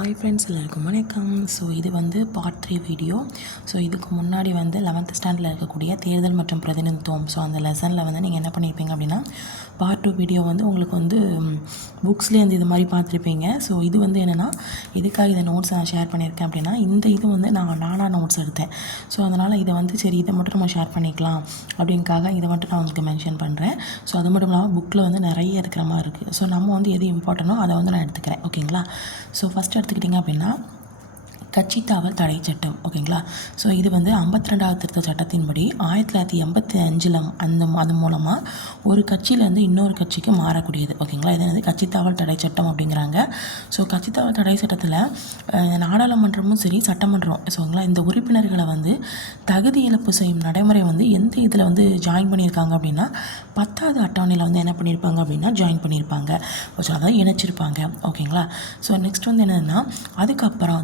Hi friends எல்லாருக்கும் வணக்கம். So இது வந்து பார்ட் த்ரீ வீடியோ ஸோ இதுக்கு முன்னாடி வந்து லெவன்த் ஸ்டாண்டர்டில் இருக்கக்கூடிய தேர்தல் மற்றும் பிரதிநிதித்துவம். ஸோ அந்த லெசனில் வந்து நீங்கள் என்ன பண்ணியிருப்பீங்க அப்படின்னா பார்ட் டூ வீடியோ வந்து உங்களுக்கு வந்து புக்ஸ்லேயே வந்து இது மாதிரி பார்த்துருப்பீங்க. ஸோ இது வந்து என்னென்னா எதுக்காக இதை நோட்ஸ் நான் ஷேர் பண்ணியிருக்கேன் அப்படின்னா இந்த இது வந்து நான் நானாக நோட்ஸ் எடுத்தேன். ஸோ அதனால் இதை வந்து சரி இதை மட்டும் நம்ம ஷேர் பண்ணிக்கலாம் அப்படின்காக இதை மட்டும் நான் உங்களுக்கு மென்ஷன் பண்ணுறேன் ஸோ அது மட்டும் இல்லாமல் புக்கில் வந்து நிறைய இருக்கிற மாதிரி இருக்குது ஸோ நம்ம வந்து எது இம்பார்ட்டனோ அதை வந்து நான் எடுத்துக்கிறேன். ஓகேங்களா ஸோ ஃபஸ்ட் எடுத்து எடுத்துக்கிட்டிங்க அப்படின்னா கட்சி தாவல் தடை சட்டம் ஓகேங்களா? ஸோ இது வந்து ஐம்பத்தி ரெண்டாவது திருத்த சட்டத்தின்படி ஆயிரத்தி தொள்ளாயிரத்தி எண்பத்தி அஞ்சில் அந்த அது மூலமாக ஒரு கட்சியிலேருந்து இன்னொரு கட்சிக்கு மாறக்கூடியது ஓகேங்களா? இது வந்து கட்சி தாவல் தடை சட்டம் அப்படிங்கிறாங்க. ஸோ கட்சி தாவல் தடை சட்டத்தில் நாடாளுமன்றமும் சரி சட்டமன்றம் ஸோங்களா இந்த உறுப்பினர்களை வந்து தகுதி இழப்பு செய்யும் நடைமுறை வந்து எந்த இதில் வந்து ஜாயின் பண்ணியிருக்காங்க அப்படின்னா பத்தாவது அட்டவணையில் வந்து என்ன பண்ணியிருப்பாங்க அப்படின்னா ஜாயின் பண்ணியிருப்பாங்க. ஸோ அதான் இணைச்சிருப்பாங்க ஓகேங்களா? ஸோ நெக்ஸ்ட் வந்து என்னென்னா அதுக்கப்புறம்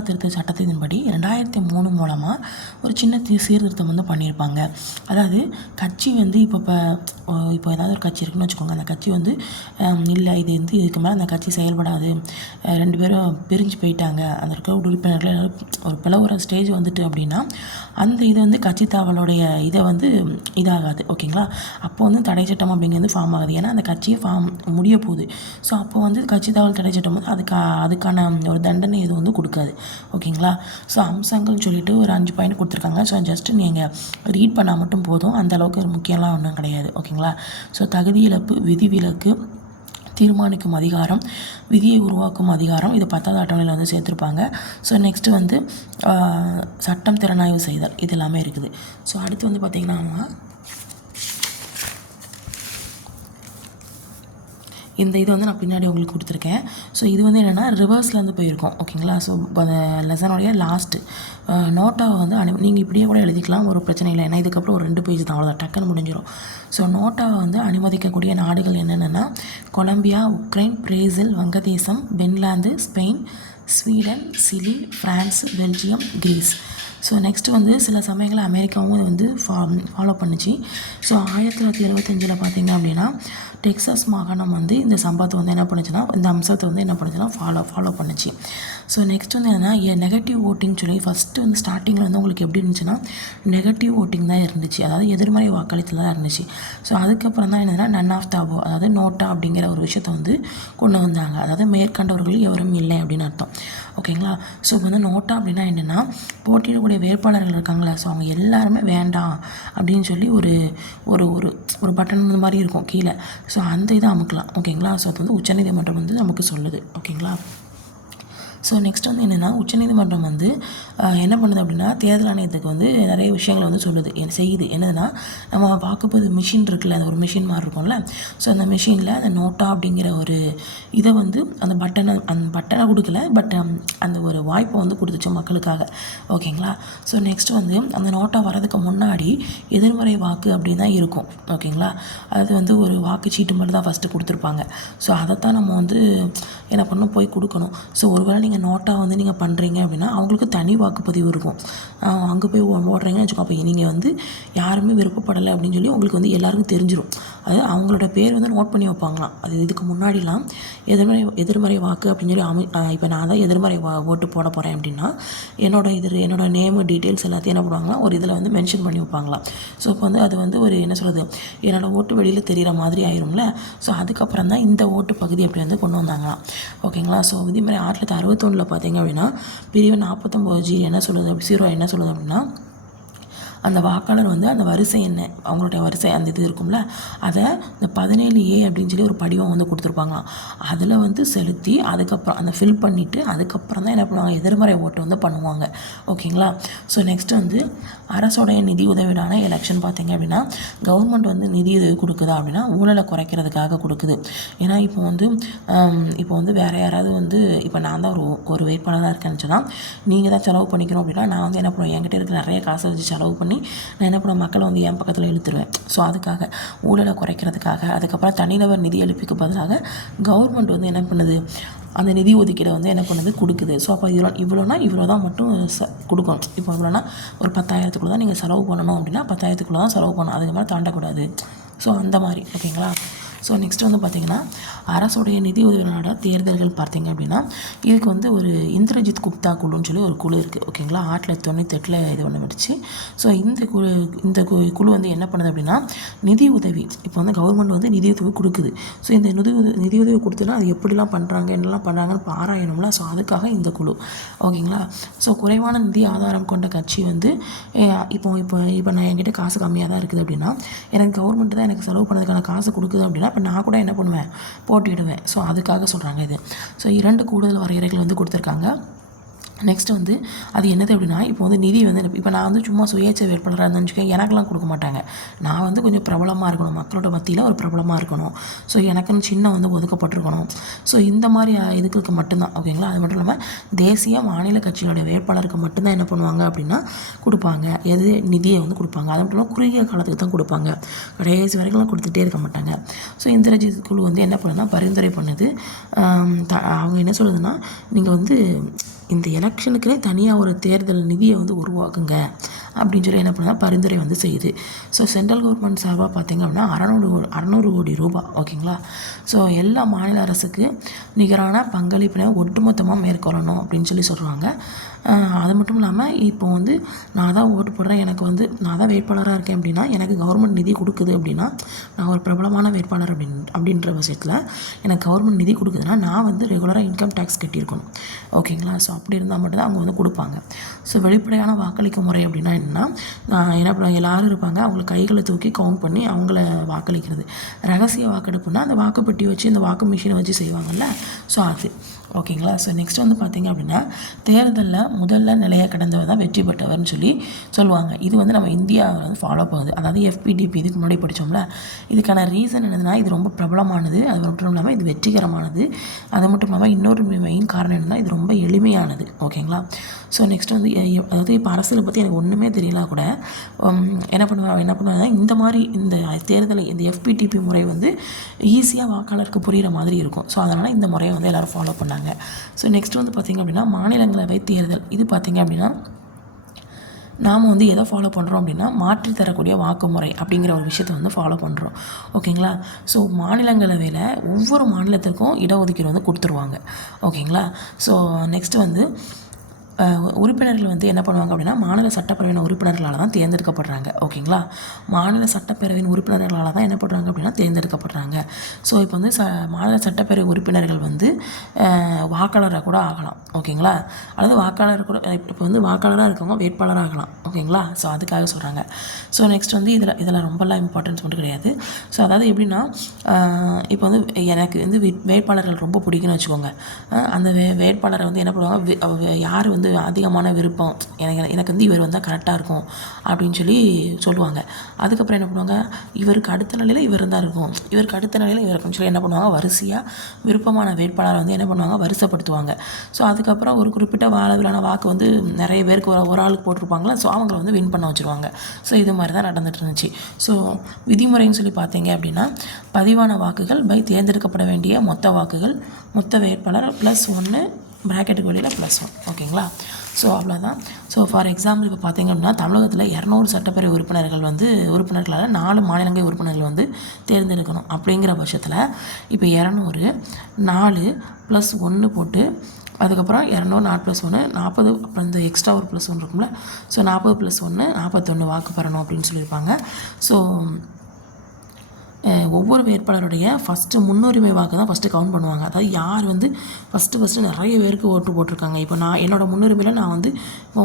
தொண்ணூத்தாறாவது திருத்த சட்டத்தின்படி ரெண்டாயிரத்தி மூணு மூலமாக ஒரு சின்ன சீர்திருத்தம் வந்து பண்ணியிருப்பாங்க. அதாவது கட்சி வந்து இப்போ இப்போ இப்போ ஏதாவது ஒரு கட்சி இருக்குன்னு வச்சுக்கோங்க. அந்த கட்சி வந்து இல்லை இது வந்து இதுக்கு மேலே அந்த கட்சி செயல்படாது. ரெண்டு பேரும் பிரிஞ்சு போயிட்டாங்க. அந்த இருக்க உறுப்பினர்கள் ஒரு பிளவுற ஸ்டேஜ் வந்துட்டு அப்படின்னா அந்த இது வந்து கட்சி தாவலுடைய இதை வந்து இதாகாது. ஓகேங்களா? அப்போ வந்து தடை சட்டம் அப்படிங்கிறது ஃபார்ம் ஆகுது. ஏன்னா அந்த கட்சியை ஃபார்ம் முடிய போகுது ஸோ அப்போ வந்து கட்சி தாவல் தடை சட்டம் வந்து அதுக்கு அதுக்கான ஒரு தண்டனை இது வந்து கொடுக்காது. ஓகேங்களா? ஸோ அம்சங்கள்னு சொல்லிட்டு ஒரு அஞ்சு பாயிண்ட் கொடுத்துருக்காங்க. ஸோ ஜஸ்ட்டு நீங்கள் ரீட் பண்ணால் மட்டும் போதும். அந்த அளவுக்கு முக்கியம்லாம் ஒன்றும் கிடையாது. ஓகேங்களா? ஸோ தகுதி இழப்பு விதிவிலக்கு தீர்மானிக்கும் அதிகாரம் விதியை உருவாக்கும் அதிகாரம் இது பத்தாவது அட்டவணையில் வந்து சேர்த்துருப்பாங்க. ஸோ நெக்ஸ்ட்டு வந்து சட்டம் திறனாய்வு செய்தல் இது எல்லாமே இருக்குது. ஸோ அடுத்து வந்து பார்த்திங்கன்னா இந்த இது வந்து நான் பின்னாடி உங்களுக்கு கொடுத்துருக்கேன். ஸோ இது வந்து என்னென்னா ரிவர்ஸ்லேருந்து போயிருக்கோம். ஓகேங்களா? ஸோ அந்த லெசனுடைய லாஸ்ட்டு நோட்டாவை வந்து அனு நீங்கள் இப்படியே கூட எழுதிக்கலாம் ஒரு பிரச்சனை இல்லை. ஏன்னா இதுக்கப்புறம் ஒரு ரெண்டு பேஜ் தான். அவ்வளோதான் டக்குன்னு முடிஞ்சிடும் ஸோ நோட்டாவை வந்து அனுமதிக்கக்கூடிய நாடுகள் என்னென்னா கொலம்பியா உக்ரைன் பிரேசில் வங்கதேசம் Finland Spain Sweden Chile France Belgium Greece. So next வந்து சில சமயங்களில் அமெரிக்காவும் இதை வந்து ஃபா ஃபாலோ பண்ணுச்சு. ஸோ ஆயிரத்தி தொள்ளாயிரத்தி எழுபத்தஞ்சில் பார்த்திங்க அப்படின்னா டெக்ஸாஸ் மாகாணம் வந்து இந்த சம்பவத்தை வந்து என்ன பண்ணுச்சுன்னா இந்த அம்சத்தை வந்து என்ன பண்ணுச்சுன்னா ஃபாலோ ஃபாலோ பண்ணுச்சு. ஸோ நெக்ஸ்ட் வந்து என்னென்னா நெகட்டிவ் ஓட்டிங் சொல்லி ஃபஸ்ட்டு வந்து ஸ்டார்டிங்கில் வந்து உங்களுக்கு எப்படி இருந்துச்சுன்னா நெகட்டிவ் ஓட்டிங் தான் இருந்துச்சு. அதாவது எதிர்மறை வாக்களித்தில் தான் இருந்துச்சு. ஸோ அதுக்கப்புறம் தான் என்னதுன்னா நன் ஆஃப் தாபோ அதாவது நோட்டா அப்படிங்கிற ஒரு விஷயத்தை வந்து கொண்டு வந்தாங்க. அதாவது மேற்கண்டவர்கள் எவரும் இல்லை அப்படின்னு அர்த்தம். ஓகேங்களா ஸோ இப்போ வந்து நோட்டா அப்படின்னா என்னென்னா போட்டியிடக்கூடிய வேட்பாளர்கள் இருக்காங்களா? ஸோ அவங்க எல்லாருமே வேண்டாம் அப்படின்னு சொல்லி ஒரு ஒரு ஒரு ஒரு பட்டன் இந்த மாதிரி இருக்கும் கீழே. ஸோ அந்த இதை அமுக்கலாம். ஓகேங்களா ஸோ அது வந்து உச்சநீதிமன்றம் வந்து நமக்கு சொல்லுது. ஓகேங்களா ஸோ நெக்ஸ்ட் வந்து என்னென்னா உச்சநீதிமன்றம் வந்து என்ன பண்ணுது அப்படின்னா தேர்தல் ஆணையத்துக்கு வந்து நிறைய விஷயங்களை வந்து சொல்லுது. செய்யுது? என்னதுன்னா நம்ம வாக்குப்பதிவு மிஷின் இருக்குல்ல அந்த ஒரு மிஷின் மாதிரி இருக்கும்ல. ஸோ அந்த மிஷினில் அந்த நோட்டா அப்படிங்கிற ஒரு இதை வந்து அந்த பட்டனை அந்த பட்டனை கொடுக்கல பட் அந்த ஒரு வாய்ப்பை வந்து கொடுத்துச்சு மக்களுக்காக. ஓகேங்களா? ஸோ நெக்ஸ்ட் வந்து அந்த நோட்டா வரதுக்கு முன்னாடி எதிர்மறை வாக்கு அப்படின்னு தான் இருக்கும். ஓகேங்களா? அது வந்து ஒரு வாக்கு சீட்டு மட்டும் தான் ஃபஸ்ட்டு கொடுத்துருப்பாங்க. ஸோ அதைத்தான் நம்ம வந்து என்ன பண்ணணும்? போய் கொடுக்கணும். ஸோ ஒருவேளை நீங்கள் நோட்டாக வந்து நீங்கள் பண்ணுறீங்க அப்படின்னா அவங்களுக்கு தனி வாக்குப்பதிவு இருக்கும். அங்கே போய் ஓடுறீங்கன்னு வச்சுக்கோ அப்போ நீங்கள் வந்து யாருமே விருப்பப்படலை அப்படின்னு சொல்லி உங்களுக்கு வந்து எல்லாருக்கும் தெரிஞ்சிடும் அது அவங்களோட பேர் வந்து நோட் பண்ணி வைப்பாங்களாம். அது இதுக்கு முன்னாடிலாம் எதிர்மறை எதிர்மறை வாக்கு அப்படின்னு சொல்லி அமை இப்போ நான் தான் எதிர்மறை வா ஓட்டு போட போகிறேன் அப்படின்னா என்னோடய இது என்னோடய நேமு டீட்டெயில்ஸ் எல்லாத்தையும் என்ன பண்ணுவாங்களா ஒரு இதில் வந்து மென்ஷன் பண்ணி வைப்பாங்களாம். ஸோ இப்போ வந்து அது வந்து ஒரு என்ன சொல்கிறது என்னோடய ஓட்டு வெளியில் தெரிகிற மாதிரி ஆயிரும்ல. ஸோ அதுக்கப்புறம் தான் இந்த ஓட்டு பகுதி அப்படி வந்து கொண்டு வந்தாங்களாம். ஓகேங்களா ஸோ விதிமுறை ஆயிரத்தி தொள்ளாயிரத்தி அறுபத்தொன்னில் பார்த்தீங்க அப்படின்னா பிரிவு நாற்பத்தொம்போது ஜி என்ன சொல்லுது ஜீரோ என்ன சொல்லுது அப்படின்னா அந்த வாக்காளர் வந்து அந்த வரிசை என்ன? அவங்களுடைய வரிசை அந்த இது இருக்கும்ல. அதை இந்த பதினேழு ஏ அப்படின்னு சொல்லி ஒரு படிவம் வந்து கொடுத்துருப்பாங்களாம். அதில் வந்து செலுத்தி அதுக்கப்புறம் அந்த ஃபில் பண்ணிவிட்டு அதுக்கப்புறம் தான் என்ன பண்ணுவாங்க? எதிர்மறை ஓட்டு வந்து பண்ணுவாங்க. ஓகேங்களா? ஸோ நெக்ஸ்ட் வந்து அரசோடைய நிதி உதவிடான எலெக்ஷன் பார்த்தீங்க அப்படின்னா கவர்மெண்ட் வந்து நிதி உதவி கொடுக்குதா அப்படின்னா ஊழலை குறைக்கிறதுக்காக கொடுக்குது. ஏன்னா இப்போ வந்து இப்போ வந்து வேறு யாராவது வந்து இப்போ நான் தான் ஒரு ஒரு வேட்பாளராக இருக்கேன்னு சொன்னால் நீங்கள் தான் செலவு பண்ணிக்கணும் அப்படின்னா நான் வந்து என்ன பண்ணுவேன்? என்கிட்ட இருக்க நிறைய காசை வச்சு செலவு பண்ணி பண்ணி நான் என்ன பண்ணுவேன்? மக்களை வந்து என் பக்கத்தில் இழுத்துருவேன். ஸோ அதுக்காக ஊழலை குறைக்கிறதுக்காக அதுக்கப்புறம் தனிநபர் நிதி எழுப்பிக்கு பதிலாக கவர்மெண்ட் வந்து என்ன பண்ணுது? அந்த நிதி ஒதுக்கீடை வந்து என்ன பண்ணுது? கொடுக்குது. ஸோ அப்போ இவ்வளோ இவ்வளோனா இவ்வளோ தான் மட்டும் ச கொடுக்கணும் இப்போ இவ்வளோனா ஒரு பத்தாயிரத்துக்குள்ளே தான் நீங்கள் செலவு பண்ணணும் அப்படின்னா பத்தாயிரத்துக்குள்ளே தான் செலவு பண்ணணும். அதுக்கு மேலே தாண்டக்கூடாது. ஸோ அந்த மாதிரி. ஓகேங்களா ஸோ நெக்ஸ்ட் வந்து பார்த்திங்கன்னா அரசுடைய நிதி உதவியோட தேர்தல்கள் பார்த்தீங்க அப்படின்னா இதுக்கு வந்து ஒரு இந்திரஜித் குப்தா குழுன்னு சொல்லி ஒரு குழு இருக்குது ஓகேங்களா ஆயிரத்தி தொள்ளாயிரத்தி தொண்ணூத்தெட்டில் இது ஒன்று வந்துச்சு ஸோ இந்த குழு இந்த கு- குழு வந்து என்ன பண்ணுது அப்படின்னா நிதி உதவி. இப்போ வந்து கவர்மெண்ட் வந்து நிதியுதவி கொடுக்குது. ஸோ இந்த நிதி உதவி நிதி உதவி கொடுத்துனா அது எப்படிலாம் பண்ணுறாங்க என்னெல்லாம் பண்ணுறாங்கன்னு பாராயணும்ல. ஸோ அதுக்காக இந்த குழு. ஓகேங்களா ஸோ குறைவான நிதி ஆதாரம் கொண்ட கட்சி வந்து இப்போ இப்போ இப்போ நான் என்கிட்ட காசு கம்மியாக தான் இருக்குது அப்படின்னா எனக்கு கவர்மெண்ட் தான் எனக்கு செலவு பண்ணதுக்கான காசு கொடுக்குது அப்படின்னா இப்போ நான் கூட என்ன பண்ணுவேன்? போட்டிடுவேன் ஸோ அதுக்காக சொல்கிறாங்க இது. ஸோ இரண்டு கூடுதல் வரையறைகள் வந்து கொடுத்துருக்காங்க. நெக்ஸ்ட் வந்து அது என்னது அப்படின்னா இப்போ வந்து நிதி வந்து இப்போ நான் வந்து சும்மா சுயேட்சை வேட்பாளராக இருந்தேன்னு வச்சுக்கோங்க எனக்கெல்லாம் கொடுக்க மாட்டாங்க. நான் வந்து கொஞ்சம் பிரபலமாக இருக்கணும் மக்களோட மத்தியில் ஒரு பிரபலமாக இருக்கணும். ஸோ எனக்குன்னு சின்ன வந்து ஒதுக்கப்பட்டிருக்கணும். ஸோ இந்த மாதிரி இதுக்கு மட்டும்தான் ஓகேங்களா அது மட்டும் இல்லாமல் தேசிய மாநில கட்சிகளுடைய வேட்பாளருக்கு மட்டும்தான் என்ன பண்ணுவாங்க அப்படின்னா கொடுப்பாங்க. எது? நிதியை வந்து கொடுப்பாங்க. அது மட்டும் இல்லாமல் குறுகிய காலத்துக்கு தான் கொடுப்பாங்க. கடைசி வரைக்கும் கொடுத்துட்டே இருக்க மாட்டாங்க. ஸோ இந்திரஜித் குழு வந்து என்ன பண்ணுன்னா பரிந்துரை பண்ணுது. த- அவங்க என்ன சொல்லுதுன்னா நீங்கள் வந்து இந்த எலெக்ஷனுக்குனே தனியாக ஒரு தேர்தல் நிதியை வந்து உருவாக்குங்க. அப்படின்னு சொல்லி என்ன பண்ணால் பரிந்துரை வந்து செய்யுது. ஸோ சென்ட்ரல் கவர்மெண்ட் சார்பாக பார்த்தீங்க அப்படின்னா அறநூறு அறநூறு கோடி ரூபா ஓகேங்களா ஸோ எல்லா மாநில அரசுக்கு நிகரான பங்களிப்பினை ஒட்டுமொத்தமாக மேற்கொள்ளணும் அப்படின்னு சொல்லி சொல்கிறாங்க அது மட்டும் இல்லாமல் இப்போ வந்து நான் தான் ஓட்டு போடுறேன். எனக்கு வந்து நான் தான் வேட்பாளராக இருக்கேன் அப்படின்னா எனக்கு கவர்மெண்ட் நிதி கொடுக்குது அப்படின்னா நான் ஒரு பிரபலமான வேட்பாளர் அப்படின் அப்படின்ற விஷயத்தில் எனக்கு கவர்மெண்ட் நிதி கொடுக்குதுன்னா நான் வந்து ரெகுலராக இன்கம் டேக்ஸ் கட்டியிருக்கணும். ஓகேங்களா ஸோ அப்படி இருந்தால் மட்டும்தான் அவங்க வந்து கொடுப்பாங்க. ஸோ வெளிப்படையான வாக்களிக்கும் முறை அப்படின்னா என்னன்னா என்ன பண்ணுவாங்க எல்லோரும் இருப்பாங்க. அவங்கள கைகளை தூக்கி கவுண்ட் பண்ணி அவங்கள வாக்களிக்கிறது. ரகசிய வாக்கெடுப்புனா அந்த வாக்குப்பெட்டி வச்சு இந்த வாக்கு மிஷினை வச்சு செய்வாங்கல்ல? ஸோ அது. ஓகேங்களா? ஸோ நெக்ஸ்ட் வந்து பார்த்தீங்க அப்படின்னா தேர்தலில் முதல்ல நிலையை கடந்தவர் தான் வெற்றி பெற்றவர்னு சொல்லி சொல்லுவாங்க. இது வந்து நம்ம இந்தியாவில் வந்து ஃபாலோ பண்ணுது. அதாவது எஃபிடிபி இதுக்கு முன்னாடி படித்தோம்ல இதுக்கான ரீசன் என்னதுன்னா இது ரொம்ப பிரபலமானது. அது மட்டும் இல்லாமல் இது வெற்றிகரமானது. அது மட்டும் இல்லாமல் இன்னொரு மெயின் காரணம் என்னன்னா இது ரொம்ப எளிமையானது. ஓகேங்களா? ஸோ நெக்ஸ்ட் வந்து அதாவது இப்போ அரசியலை பற்றி எனக்கு ஒன்றுமே தெரியல கூட என்ன பண்ணுவாங்க என்ன பண்ணுவாங்க இந்த மாதிரி இந்த தேர்தலை இந்த எஃபிடிபி முறை வந்து ஈஸியாக வாக்காளருக்கு புரிகிற மாதிரி இருக்கும். ஸோ அதனால் இந்த முறையை வந்து எல்லோரும் ஃபாலோ பண்ணாங்க. ஸோ நெக்ஸ்ட் வந்து பார்த்திங்க அப்படின்னா மாநிலங்களவை தேர்தல். இது பார்த்திங்க அப்படின்னா நாம் வந்து எதை ஃபாலோ பண்ணுறோம் அப்படின்னா மாற்றி தரக்கூடிய வாக்குமுறை அப்படிங்கிற ஒரு விஷயத்தை வந்து ஃபாலோ பண்ணுறோம் ஓகேங்களா ஸோ மாநிலங்களவையில் ஒவ்வொரு மாநிலத்திற்கும் இடஒதுக்கீடு வந்து கொடுத்துருவாங்க. ஓகேங்களா ஸோ நெக்ஸ்ட் வந்து உறுப்பினர்கள் வந்து என்ன பண்ணுவாங்க அப்படின்னா மாநில சட்டப்பேரவையின் உறுப்பினர்களால் தான் தேர்ந்தெடுக்கப்படுறாங்க. ஓகேங்களா? மாநில சட்டப்பேரவையின் உறுப்பினர்களால் தான் என்ன பண்ணுறாங்க அப்படின்னா தேர்ந்தெடுக்கப்படுறாங்க. ஸோ இப்போ வந்து ச மாநில சட்டப்பேரவை உறுப்பினர்கள் வந்து வாக்காளராக கூட ஆகலாம். ஓகேங்களா? அல்லது வாக்காளர் கூட இப்போ வந்து வாக்காளராக இருக்கவங்க வேட்பாளராக ஆகலாம். ஓகேங்களா? ஸோ அதுக்காக சொல்கிறாங்க ஸோ நெக்ஸ்ட் வந்து இதில் இதில் ரொம்பலாம் இம்பார்ட்டன்ஸ் மட்டும் கிடையாது. ஸோ அதாவது எப்படின்னா இப்போ வந்து எனக்கு வந்து வேட்பாளர்கள் ரொம்ப பிடிக்கும்னு வச்சுக்கோங்க. அந்த வே வேட்பாளரை வந்து என்ன பண்ணுவாங்க யார் வந்து அதிகமான விருப்பம். எனக்கு எனக்கு வந்து இவர் வந்தால் கரெக்டாக இருக்கும் அப்படின்னு சொல்லி சொல்லுவாங்க. அதுக்கப்புறம் என்ன பண்ணுவாங்க? இவருக்கு அடுத்த நிலையில் இவர் தான் இருக்கும். இவருக்கு அடுத்த நிலையில் இவர் இருக்கும்னு சொல்லி என்ன பண்ணுவாங்க? வரிசையாக விருப்பமான வேட்பாளரை வந்து என்ன பண்ணுவாங்க? வரிசைப்படுத்துவாங்க. ஸோ அதுக்கப்புறம் ஒரு குறிப்பிட்ட அளவிலான வாக்கு வந்து நிறைய பேருக்கு ஒரு ஒரு ஆளுக்கு போட்டிருப்பாங்களா ஸோ அவங்கள வந்து வின் பண்ண வச்சுருவாங்க. ஸோ இது மாதிரி தான் நடந்துட்டு இருந்துச்சு. ஸோ விதிமுறைன்னு சொல்லி பார்த்தீங்க அப்படின்னா பதிவான வாக்குகள் பை தேர்ந்தெடுக்கப்பட வேண்டிய மொத்த வாக்குகள் மொத்த வேட்பாளர் ப்ளஸ் ஒன்று ப்ராக்கெட்டுக்கு வெளியில் ப்ளஸ் ஒன் ஓகேங்களா ஸோ அவ்வளோதான் ஸோ ஃபார் எக்ஸாம்பிள் இப்போ பார்த்தீங்க அப்படின்னா தமிழகத்தில் இரநூறு சட்டப்பேரவை உறுப்பினர்கள் வந்து உறுப்பினர்களால் நாலு மாநிலங்கள் உறுப்பினர்கள் வந்து தேர்ந்தெடுக்கணும். அப்படிங்கிற பட்சத்தில் இப்போ இரநூறு நாலு ப்ளஸ் ஒன்று போட்டு அதுக்கப்புறம் இரநூறு நாலு ப்ளஸ் ஒன்று நாற்பது அப்புறம் இந்த எக்ஸ்ட்ரா ஒரு ப்ளஸ் ஒன்று இருக்கும்ல. ஸோ நாற்பது ப்ளஸ் ஒன்று நாற்பத்தொன்று வாக்கு பெறணும் அப்படின்னு சொல்லியிருப்பாங்க. ஸோ ஒவ்வொரு வேட்பாளருடைய ஃபஸ்ட்டு முன்னுரிமை வாக்கு தான் ஃபஸ்ட்டு கவுண்ட் பண்ணுவாங்க. அதாவது யார் வந்து ஃபஸ்ட்டு ஃபஸ்ட்டு நிறைய பேருக்கு ஓட்டு போட்டிருக்காங்க. இப்போ நான் என்னோட முன்னுரிமையில் நான் வந்து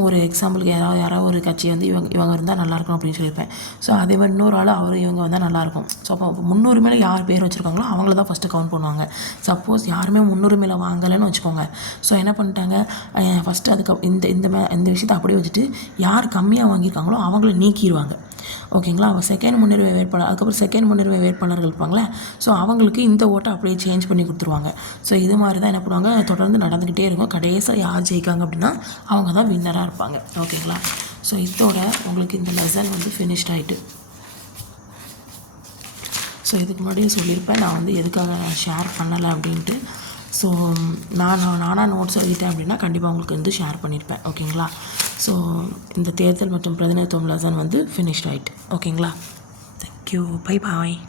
ஒரு எக்ஸாம்பிளுக்கு யாராவது யாராவது ஒரு கட்சி வந்து இவங்க இவங்க இருந்தால் நல்லாயிருக்கும் அப்படின்னு சொல்லியிருப்பேன். ஸோ அதே மாதிரி இன்னொரு ஆள் அவர் இவங்க வந்தால் நல்லாயிருக்கும் ஸோ அப்போ முன்னுரிமையில் யார் பேர் வச்சுருக்காங்களோ அவங்கள தான் ஃபஸ்ட்டு கவுண்ட் பண்ணுவாங்க. சப்போஸ் யாருமே முன்னுரிமையில் வாங்கலைன்னு வச்சுக்கோங்க. ஸோ என்ன பண்ணிட்டாங்க? ஃபஸ்ட்டு அதுக்கு இந்த இந்த மே இந்த விஷயத்தை அப்படியே வச்சுட்டு யார் கம்மியாக வாங்கியிருக்காங்களோ அவங்கள நீக்கிடுவாங்க ஓகேங்களா? அவள் செகண்ட் முன்னுரிமை வேட்பாளர் அதுக்கப்புறம் செகண்ட் முன்னுரிமை வேட்பாளர்கள் இருப்பாங்களே? ஸோ அவங்களுக்கு இந்த ஓட்டை அப்படியே சேஞ்ச் பண்ணி கொடுத்துருவாங்க. ஸோ இது மாதிரி தான் என்ன பண்ணுவாங்க? தொடர்ந்து நடந்துக்கிட்டே இருக்கும். கடைசியாக யார் ஜெயிக்காங்க அப்படின்னா அவங்க தான் வின்னராக இருப்பாங்க. ஓகேங்களா? ஸோ இதோட உங்களுக்கு இந்த லெசன் வந்து ஃபினிஷ்ட் ஆகிட்டு ஸோ இதுக்கு முன்னாடியே சொல்லியிருப்பேன். நான் வந்து எதுக்காக ஷேர் பண்ணலை அப்படின்ட்டு. ஸோ நான் நான் நானாக நோட்ஸ் எழுதிட்டேன் அப்படின்னா கண்டிப்பாக உங்களுக்கு வந்து ஷேர் பண்ணியிருப்பேன். ஓகேங்களா? ஸோ இந்த தேர்தல் மற்றும் பிரதிநிதித்துவம் தான் வந்து ஃபினிஷ் ஆகிட்டு ஓகேங்களா தேங்க்யூ பை பாய்